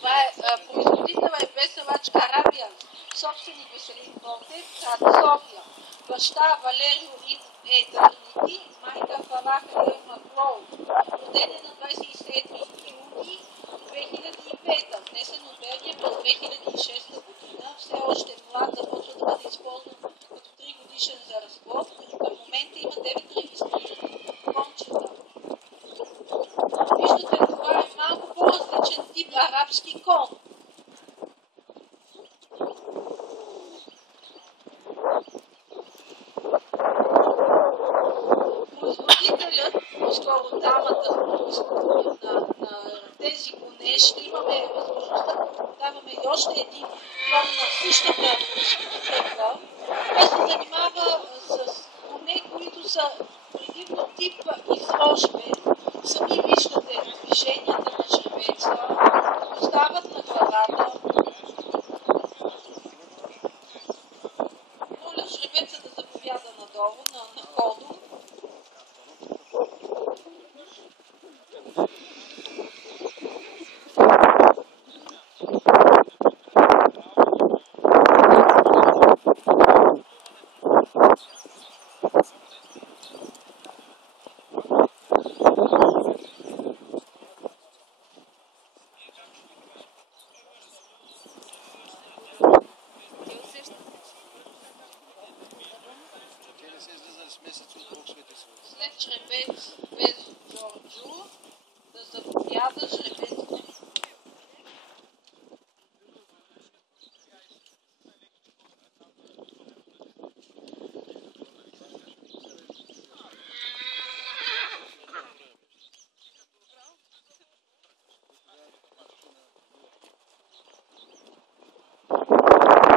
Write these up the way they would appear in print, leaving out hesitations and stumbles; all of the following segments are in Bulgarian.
Това е производител е Веселач Карабиян, собственик Веселин Ботев, град София. Баща Валерио Дърнити, майка Фалаха Елма Клоу. Роден е на 27 юни 2005, внесен от Белгия през 2006 година. Все още млад, започва да бъде използван като 3 годишен за разплод. Към момента има 9 регистрирани кончета. Виждате, това е малко по-различен тип арабски кон. Производителят, по-скоро дамата на тези коне, ще имаме възможността да даваме и още един клон на същата кръва. Той се занимава с коне, които са предимно тип изложбе. Сами виждате движенията на жребеца, остават на главата. Моля жребеца да заповяда надолу, на ходо. След жребец без Джорджо да заповяда жребец.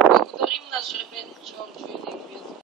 Благодарим на жребец Джорджо.